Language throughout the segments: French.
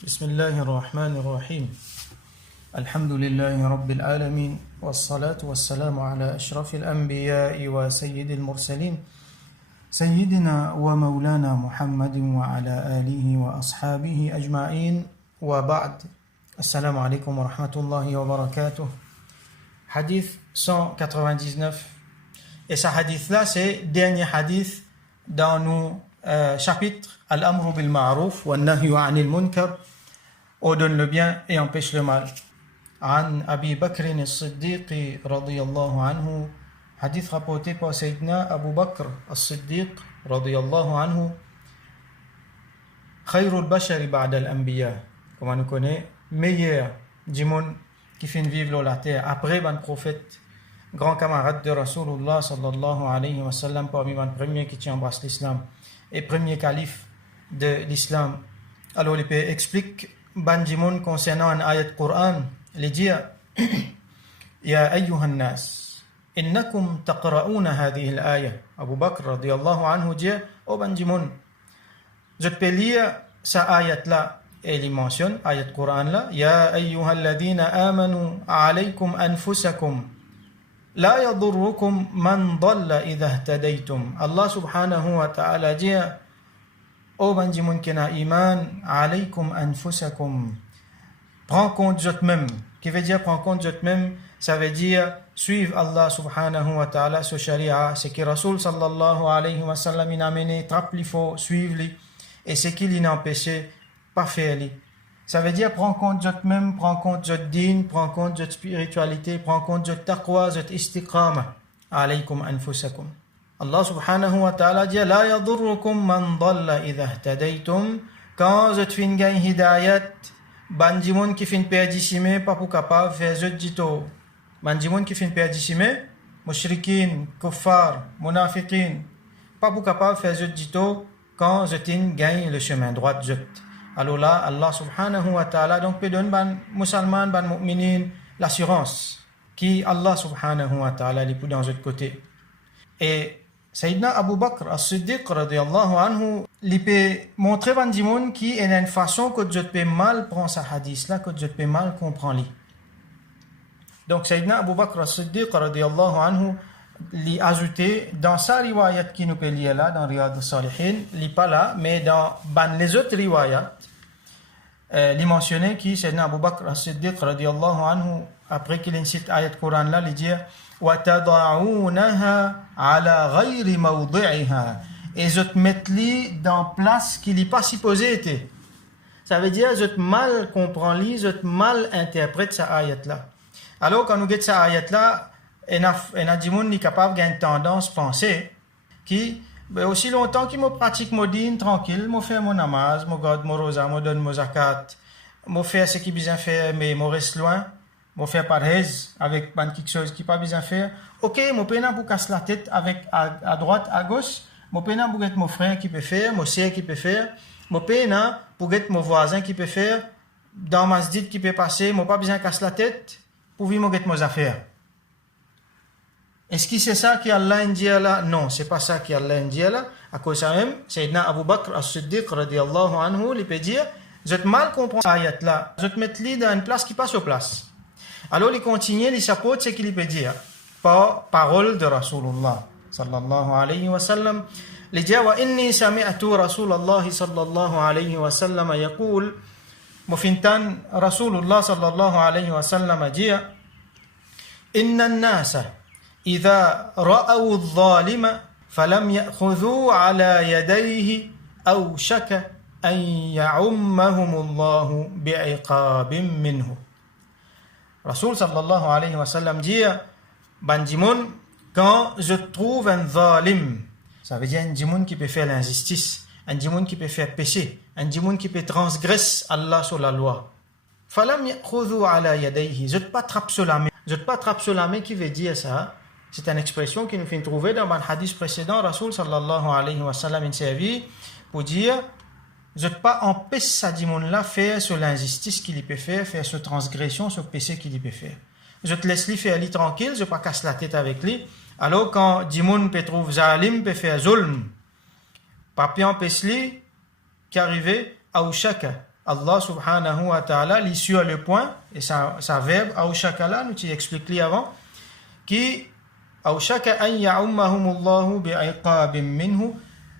بسم الله الرحمن الرحيم الحمد لله رب العالمين والصلاة والسلام على أشرف الأنبياء وسيد المرسلين سيدنا ومولانا محمد وعلى آله وأصحابه أجمعين وبعد السلام عليكم ورحمة الله وبركاته. Hadith 199. Et ce hadith-là, c'est le dernier hadith dans nos chapitres Al-Amru bil Ma'ruf wa Nahyu anil Munkar, ordonne le bien et empêche le mal. عن أبي بكر الصديق رضي الله عنه, hadith rapporté par Sayyidina Abu Bakr al-Siddiq رضي الله عنه. خير البشر بعد الأنبياء, comme on nous connaît, meilleur du monde qui finit vivre la terre après ben prophète, grand camarade de Rasulullah sallallahu alayhi wa sallam, parmi les premiers qui embrassent l'islam et premier calife de l'islam. Alors il explique ban du monde concernant un ayat Coran, il dit Ya ayyuhan nas innakum taqra'una hadhihi al-aya. Abu Bakr radiyallahu anhu dit oh ban du monde, je peux lire sa ayat là. Et il mentionne, ayat Coran là, Ya ayyuhal ladhina amanu alaykum anfusakum la yadurrukum man dalla idha ihtadaytum. Allah subhanahu wa ta'ala dit, ô bandimoun qui n'a iman, alaykum anfusakum. Prends compte de vous-même. Qui veut dire prends compte de vous-même, ça veut dire suivre Allah subhanahu wa ta'ala sur sharia. C'est que Rasul sallallahu alayhi wa sallam il a mené, trappe il faut suivre lui. Et c'est qu'il a empêché pas faire li. Ça veut dire prends compte de toi-même, prends compte de din, prends compte de spiritualité, prends compte de taqwa, de istiqama. Alaykum anfusakum. Allah subhanahu wa ta'ala dit la yadurrukum man dalla idha ihtadaytum. Quand vous fin gain hidayat, bandimoun qui fin perdissime pas pour capable faire zot dito. Bandimoun qui fin perdissime, mushrikin, kuffar, munafiqin, pas pour capable faire zot dito quand vous fin gain le chemin droit zot. Alors là, Allah subhanahu wa ta'ala donc peut donner ban musulman, ban mu'minin l'assurance qui Allah subhanahu wa ta'ala les pousse dans l'autre côté. Et Sayyidina Abu Bakr as-Siddiq radiyallahu anhu il peut montrer ban du monde qui est une façon que je peux mal prendre sa hadith là, que je peux mal comprendre. Donc Sayyidina Abu Bakr as-Siddiq radiyallahu anhu li ajouté dans sa riwayat qui nous peut lire là dans Riyad al-Salihin, li pas là mais dans ban les autres riwayat li mentionné qui c'est Abu Bakr as-Siddiq radiyallahu anhu après qu'il cite ayat Coran là il dit wa tad'unaha ala ghayri mawdi'iha, et je te mettre li dans place qui li pas supposé était. Ça veut dire je te mal comprend li, je te mal interprète sa ayat là. Alors quand nous get sa ayat là, et a du monde qui capable d'une tendance penser qui aussi longtemps qu'il me pratique mon dîne tranquille, me faire mon namaz, me garde mon rosa, me donne mon zakat, me faire ce qui besoin faire mais me reste loin, me faire parhez avec quelque chose qui pas besoin faire. OK, me pena pour casser la tête avec à droite à gauche, me pena pour être mon frère qui peut faire, mon sœur qui peut faire, me pena pour être mon voisin qui peut faire, dans masjid qui peut passer, me pas besoin casser la tête pour vivre mon mes affaires. Est-ce que c'est ça qu'Allah dit là? Non, c'est pas ça qu'Allah dit là. À cause de ça même, Sayyidina Abu Bakr as-Siddiq radiyallahu anhu, il peut dire, je te mal comprends ayat là, je te mets li dans une place qui passe sur place. Alors il continue, il s'apporte ce qu'il peut dire par parole de Rasulullah sallallahu alayhi wa sallam. Il dit wa inni sami'tu Rasulullah sallallahu alayhi wa sallam yaqul, mufintan Rasulullah sallallahu alayhi wa sallam dit inna an-nasa إذا رأوا الظالم فلم يأخذوا على يديه أوشك أن يعمهم الله بعقاب منه. Rasul sallallahu alayhi wa sallam dit Bandimoun, quand je trouve un zalim, ça veut dire un djimoun qui peut faire l'injustice, un djimoun qui peut faire péché, un djimoun qui peut transgresser Allah sur la loi. فلم يأخذوا على يديه, je ne pas trappe sur la main. Je ne pas trappe sur la main qui veut dire ça. C'est une expression qui nous fait trouver dans un hadith précédent. Rasul sallallahu alayhi wa sallam in servi pour dire je ne pas empêcher ça dimoun là faire sur l'injustice qu'il peut faire sur transgression, sur péché qu'il peut faire. Je te laisse lui faire lui tranquille, je ne pas casse la tête avec lui. Alors quand dimoun peut trouver zalim peut faire zulm, pas empêcher lui qui arrivait à Ushaka Allah subhanahu wa ta'ala li sur le point, et sa verbe, awshaka là, nous t'y expliqué avant, qui awshaka an ya'ummahumullahu bi'iqabim minhu.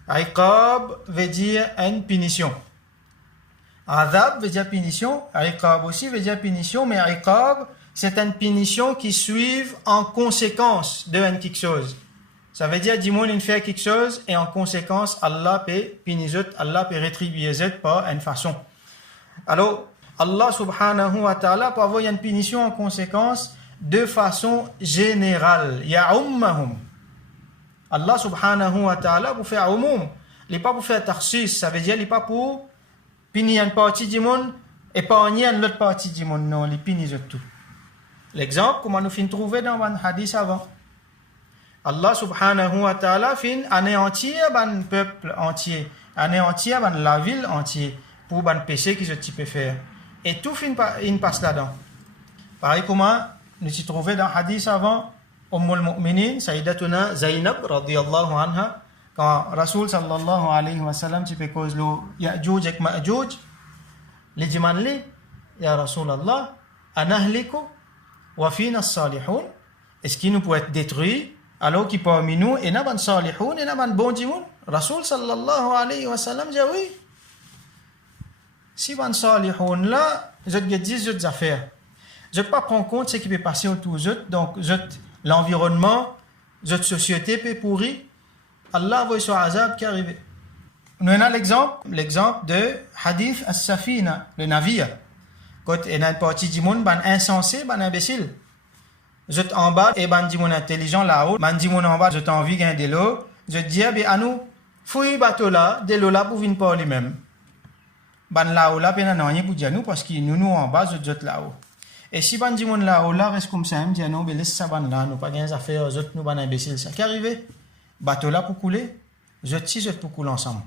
Iqab veut dire une punition. Azab veut dire punition, iqab aussi veut dire punition, mais iqab, c'est une punition qui suit en conséquence de quelque chose. Ça veut dire, dis-moi, il fait quelque chose, et en conséquence, Allah peut punir, Allah peut rétribuer par une façon. Alors, Allah subhanahu wa ta'ala peut avoir une punition en conséquence de façon générale. Ya'ummahum. Allah subhanahu wa ta'ala pour faire umum. Il n'est pas pour faire tarsis. Ça veut dire il n'est pas pour punir une partie du monde et épargner une autre partie du monde. Non, il punit tout. L'exemple, comment nous finissons de trouver dans un hadith avant. Allah subhanahu wa ta'ala finit anéantir un peuple entier, anéantir la ville entière pour un péché qu'ils ont faire. Et tout finit passe là-dedans. Pareil comment nous y trouvons dans le hadith avant, Ummul Mu'minin, Sayyidatuna Zainab, radiyallahu anha, quand Rasul sallallahu alayhi wa sallam, tu peux cause le Ya'juj et Ma'juj, les dimanli, Ya Rasulallah, anahliku, wa fina as-salihun, est-ce qu'il nous peut être détruit, alors qu'il parmi nous, et n'a pas de salihun, et n'a pas de bon dimoun? Rasul sallallahu alayhi wa sallam dit oui. Si ban salihun là, je te dis d'autres affaires. Je ne peux pas prendre compte de ce qui peut passer autour d'eux, donc l'environnement, notre société peut pourrir. Allah voit ce azab qui arrive. Nous avons l'exemple de Hadith as-Safina, le navire. Quand il y a une partie du monde, ban insensé, ban imbécile. Je en bas et ban du monde intelligent là-haut, ban du monde en bas, je t'envie gain de l'eau. Je dis, à nous, fouille bateau là, de l'eau là pour venir parler même. Ban là-haut là, puis non, rien pour dire nous, parce que nous en bas, je là-haut. Et si ban du monde là-haut là, reste comme ça, me dit, non, mais laisse ça ban là, nous pas gain affaires, aux autres, nous ban imbécile. Ça qui arrive? Bateau là pour couler, je pour couler ensemble.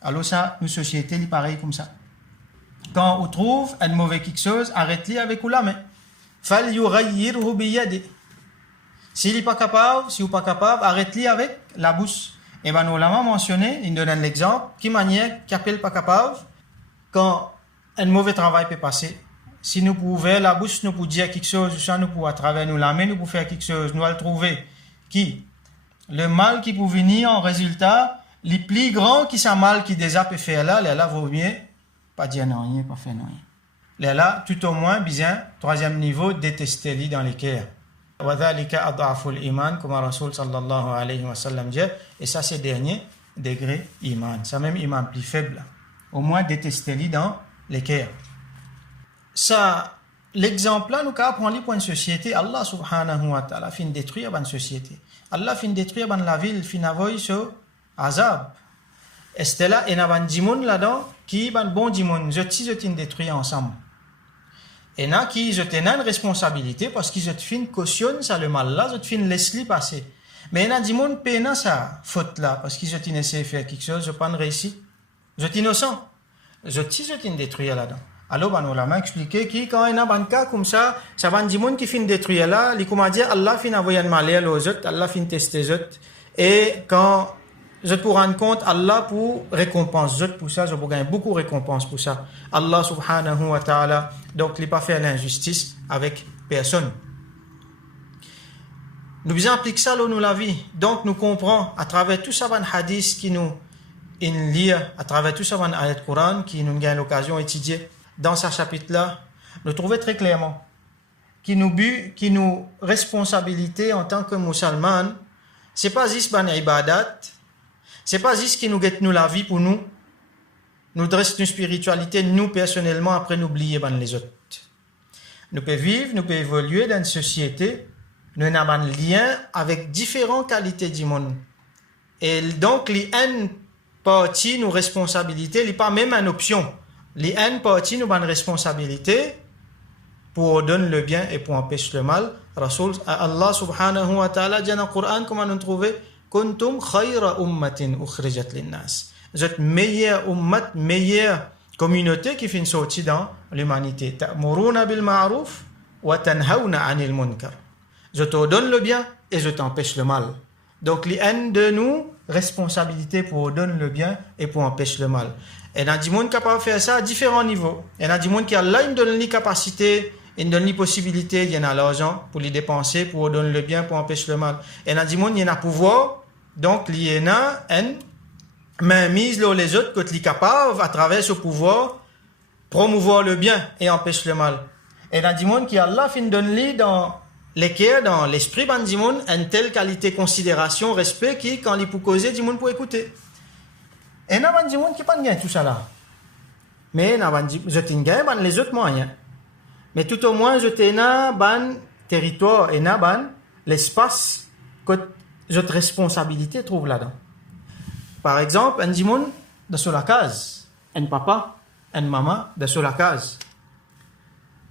Alors ça, une société, il pareil comme ça. Quand on trouve un mauvais quelque chose, arrête-le avec la main. Fal yughayyirhu biyadi. S'il n'est pas capable, si vous pas capable, arrête-le avec la bouche. Et ben nous l'avons mentionné, il donne l'exemple, qui manière qui appelle pas capable, quand un mauvais travail peut passer. Si nous pouvons la bouche, nous pouvons dire quelque chose, ça nous pouvons à travers nous la main, nous pouvons faire quelque chose, nous allons le trouver. Qui? Le mal qui peut venir en résultat, les plus grands qui sont mal qui déjà peut faire là vaut mieux pas dire non, rien, pas faire non. Là, tout au moins, bien, troisième niveau, détester-les dans les cœurs. وَذَلِكَ أَضْعَفُ الْإِيمَانِ comme Rasul sallallahu alayhi wa sallam dit, et ça c'est dernier degré iman. C'est même iman plus faible. Au moins, détester-les dans les cœurs. Ça, l'exemple là, nous avons pris pour une société, Allah subhanahu wa ta'ala fin détruire une société. Allah fin détruire la ville, fin avoyer ce azab. Et c'est là, il y a un dimon là-dedans qui est un bon dimon. Je t'ai détruit ensemble. Et il y a qui je t'ai une responsabilité parce qu'ils te fin cautionne ça le mal là, je te fin laisse-le passer. Mais il y a un dimon peine ça faute là parce qu'ils te essayé de faire quelque chose, je pas réussi. Je t'ai innocent. Je t'ai détruit là-dedans. Alors, on l'a expliqué que quand il y a un cas comme ça va un dimon qui fin détruire là, il comment dire, Allah fin envoyer un malheur aux autres, Allah fin tester les autres. Et quand je te rendre compte, Allah pour récompense, je pour ça, je pour gagner beaucoup de récompenses pour ça. Allah subhanahu wa ta'ala, donc il n'a pas fait l'injustice avec personne. Nous bien appliquer ça dans la vie. Donc nous comprenons à travers tout ça, un hadith qui nous lit, à travers tout ça, un ayat Coran qui nous gagne l'occasion d'étudier dans ce chapitre-là, nous trouvons très clairement qui nous responsabilité en tant que musulmans, c'est pas juste ban ibadat, c'est pas juste qui nous guette nous la vie pour nous dresse une spiritualité, nous personnellement, après nous oublier les autres. Nous pouvons vivre, nous pouvons évoluer dans une société, nous avons un lien avec différentes qualités du monde. Et donc, les une partie, nos responsabilités, n'est pas même une option. Les une partie, nous avons une responsabilité pour donner le bien et pour empêcher le mal. Rasul, Allah subhanahu wa ta'ala dit dans le Coran, comment nous trouver kuntum khayra ummatin ukhrijat linnas. Vous êtes meilleure ummat, meilleure communauté qui finit sortie dans l'humanité. Ta'muruna bil ma'ruf wa tanhawna 'anil munkar. Je te donne le bien et je t'empêche le mal. Donc, les un de nous, responsabilité pour donner le bien et pour empêcher le mal. Et il y a des gens qui sont capables de faire ça à différents niveaux. Il y a des gens qui ont là, ils donnent les capacités, ils donnent les possibilités, il y en a l'argent pour les dépenser, pour donner le bien, pour empêcher le mal. Il y a des gens qui ont le pouvoir, donc il y en a une mainmise là les autres qui sont capables, à travers ce pouvoir, promouvoir le bien et empêcher le mal. Et il y a des gens qui Allah fin donne dans l'équerre, dans l'esprit de des gens, une telle qualité, considération, respect qui, quand ils pour causer, des gens pour écouter. Et il y a des gens qui n'ont pas gagné tout ça là. Mais il y a des gens qui ont gagné les autres moyens. Mais tout au moins, je t'ai un territoire et l'espace que notre responsabilité trouve là-dedans. Par exemple, un dimon de la case, un papa, une maman de la case.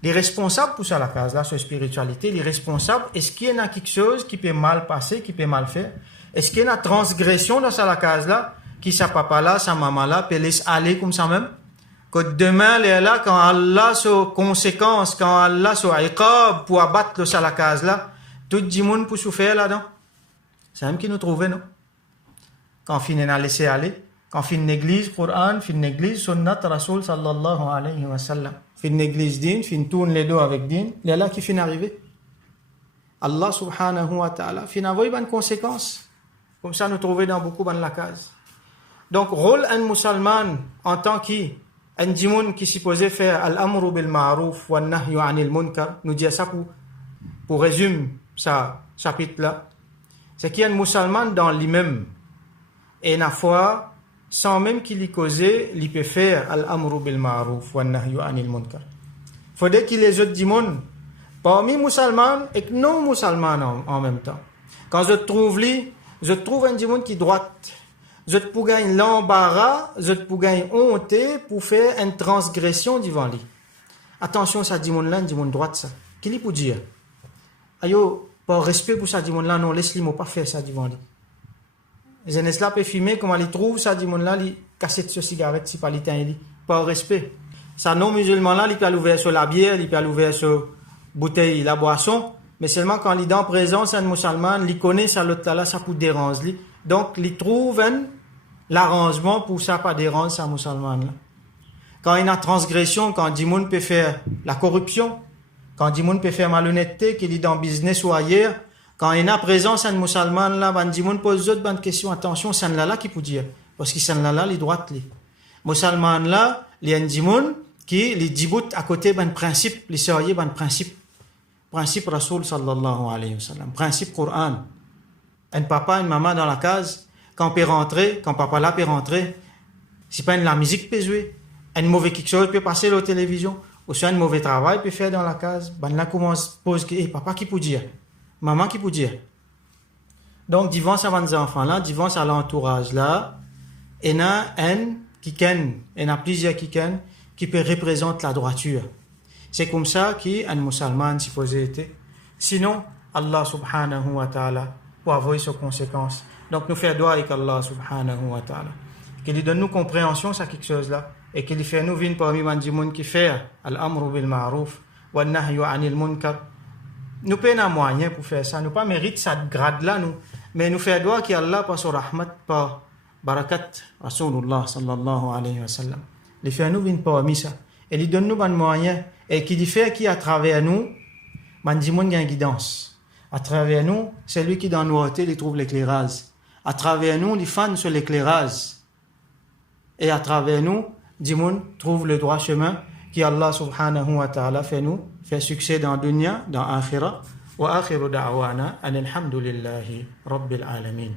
Les responsables pour ça la case là, sur spiritualité, les responsables, est-ce qu'il y a quelque chose qui peut mal passer, qui peut mal faire? Est-ce qu'il y a une transgression dans la case là, qui sa papa là, sa maman là, peut laisser aller comme ça même? Que demain, là, quand Allah a conséquences, quand Allah a iqab pour abattre la case là, tout le monde peut souffrir là-dedans. C'est même qui nous trouve, non? Quand on finit à laisser aller, quand on finit une église, Coran, finit une église, sunnat Rasul sallallahu alayhi wa sallam. Finit une église din, finit tourne les dos avec din, il y a là qui finit arriver. Allah subhanahu wa ta'ala finit avoir une conséquence. Comme ça, nous trouvons dans beaucoup de la case. Donc, rôle un musulman en tant qu'un djimoun qui supposait faire al-amru bil ma'ruf wa nahyu anil munkar, nous dit ça pour résumer ce chapitre-là, c'est qu'il y a un musulman dans lui-même. Et une fois, sans même qu'il y cause, il peut faire al-amru bil ma'ruf wa nahyu anil munkar. Il faudrait qu'il les autres djimoun, parmi musulmans et non musulmans en même temps. Quand je trouve un djimoun qui est droite, je peux gagner l'embarras, je peux gagner honte pour faire une transgression devant lui. Attention, ça dit mon là, dit mon droite ça. Qu'il y peut dire? Ayo, par respect pour ça dit mon là, non, laisse-le pas faire ça devant lui. Les jeunesses là peut fumer, comment ils trouvent ça dit mon là, ils cassent ce cigarette si pas les teint par respect. Ça non musulman là, il peut l'ouvrir sur la bière, il peut l'ouvrir sur bouteille, la boisson, mais seulement quand il est en présence un musulman, il connaît ça l'autre là, ça peut déranger lui. Donc, il trouve l'arrangement pour ça pas déranger ça musulman là. Quand il y a transgression, quand Dimoun peut faire la corruption, quand Dimoun peut faire malhonnêteté, qu'il est dans le business ou ailleurs, quand il y a présence un musulman là, ben Dimoun pose d'autres bonnes questions. Attention, c'est là qui peut dire, parce que c'est là les droites les. Musulman là, il y a un Dimoun qui les diboute à côté d'un principe, les sérieux d'un principe Rasul sallallahu alayhi wa sallam, principe Coran. Un papa, une maman dans la case, quand on peut rentrer, quand papa là peut rentrer, c'est pas la musique peut jouer, un mauvais quelque chose peut passer à la télévision, ou soit un mauvais travail peut faire dans la case, ben là commence pose papa qui peut dire, maman qui peut dire. Donc devant ça les enfants là, devant ça l'entourage là, il y a plusieurs qui peut représenter la droiture. C'est comme ça qu'un musulman supposé être. Sinon, Allah subhanahu wa ta'ala pour avoir ses conséquences. Donc nous faisons doigt avec Allah subhanahu wa ta'ala. Qu'il donne nous compréhension sur quelque chose là. Et qu'il fait nous venir parmi les gens qui font al-amru bil ma'ruf wa nahyu anil munkar. Nous pas un moyen pour faire ça. Nous pas mérite cette grade là nous. Mais nous faisons doigt qu'Allah par son rahmat, par barakat Rasulullah sallallahu alayhi wa sallam. Il fait nous venir parmi ça. Et il donne nous un moyen. Et qu'il fait qui à travers nous, les gens qui ont une guidance. À travers nous, c'est lui qui dans la noirauté, il trouve l'éclairage. À travers nous, les fans sur l'éclairage. Et à travers nous, Dimoun trouve le droit chemin qui Allah subhanahu wa ta'ala fait succès dans dunya, dans akhira. Wa akhiru da'wana, alhamdulillahi rabbil alamin.